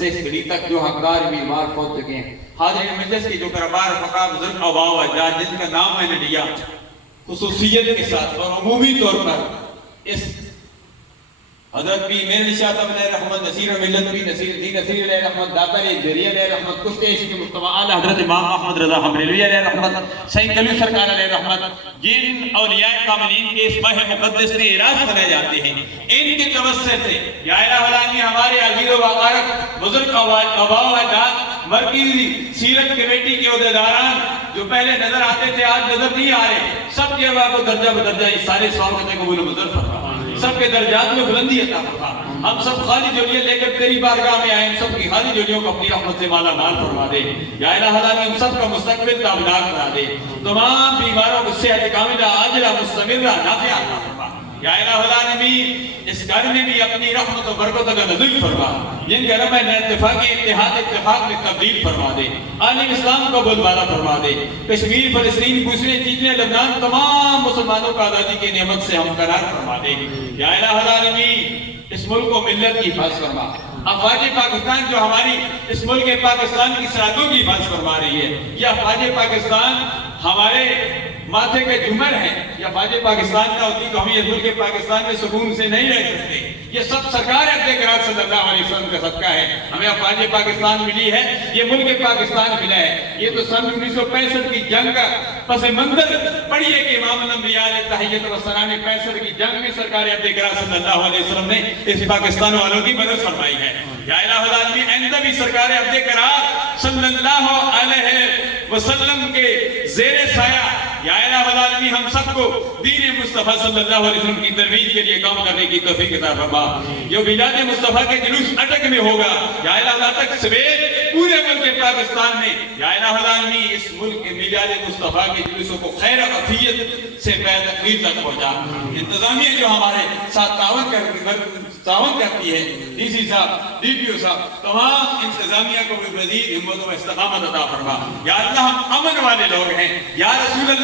سے صدی تک جو حقدار امیدوار پہنچ چکے ہیں، حاضرین مجلس کی جو کربار فقار بزرگ آباء و اجداد جن کا نام میں نے لیا خصوصیت کے ساتھ اور عمومی طور پر اس حضرت پیر میر علی شاہ صاحب علیہ رحمت، نصیر ملت پیر نصیر الدین نصیر علیہ رحمت، داتا علیہ جری علیہ رحمت، کشت عشق مصطفیٰ اعلی حضرت امام احمد رضا حبریلوی علیہ رحمت، سید کلو سرکار علیہ رحمت، جن اولیاء کاملین کے اس ماہ مقدس میں اعراض منائے جاتے ہیں، ان کے توسط سے یا الہ العالمین ہمارے عزیز و وقارت بزرگ آباء و اجداد مرکزی سیرت کمیٹی کے عہدیداران جو پہلے نظر آتے تھے آج نظر نہیں آ رہے، سب کے بعد کو درجہ بدرجہ اس سارے سوالوں قبول و منظور فرما، سب کے درجات میں بلندی عطا فرما، ہم سب خالی جولیاں لے کر تیری بارگاہ میں آئے، ہم سب کی خالی جولیوں کو اپنی رحمت سے مالا مال فرما دے، یا الہ العالمین ہم سب کا مستقبل تابناک بنا دے، تمام بیماروں کو صحت کاملہ عاجلہ مستمرہ نافعہ عطا فرما، یا الہ العالمین اس گھر میں بھی اپنی رحمت و برکت کا نزول فرما، جن گھر میں اتفاقی اتفاق میں تبدیل فرما دے، عالم اسلام کو بولبالا فرما دے، کشمیر فلسطین دوسرے چیزیں لبنان تمام مسلمانوں کا آزادی کی نعمت سے ہمکنار فرما دے، یا الہ العالمین اس ملک و ملت کی حفاظت فرما، افواج پاکستان جو ہماری اس ملک پاکستان کی سرحدوں کی حفاظت فرما رہی ہے، یہ افواج پاکستان ہمارے ماتھے کے جمر ہیں، یہ افواج پاکستان کا ہوتی تو ہم یہ ملک پاکستان میں سکون سے نہیں رہ سکتے، یہ سب سرکار عبد کرام صلی اللہ علیہ وسلم کا صدقہ ہے، ہمیں افواج پاکستان ملی ہے، یہ ملک پاکستان ملا ہے، یہ تو سن 1965 کی جنگ کا پس منظر پڑھیے کہ امام الانبیاء علیہ تحیت و ثنا 65 کی جنگ میں سرکار عبد کرام صلی اللہ علیہ وسلم نے اس پاکستان والوں کی مدد فرمائی ہے، یا الہ العالمین آئندہ بھی سرکار عبد کرام صلی اللہ علیہ وسلم کے زیر سایہ یا الہ العالمین ہم سب کو دین مصطفیٰ صلی اللہ علیہ وسلم کی ترویج کے لیے کام کرنے کی توفیق عطا فرما، جو میلاد مصطفیٰ کے جلوس اٹک میں ہوگا یا الہ العالمین تک سویر پورے ملک پاکستان میں یا الہ العالمین اس ملک کے میلاد مصطفیٰ کے جلوسوں کو خیر عافیت سے پیر تقریر تک پہنچا، انتظامیہ جو ہمارے ساتھ تعاون کرتی ہے، ڈی سی صاحب، ڈی پی او صاحب، تمام انتظامیہ کو بھی مزید ہمت و استقامت عطا فرما، یا اللہ ہم امن والے لوگ ہیں، یا رسول اللہ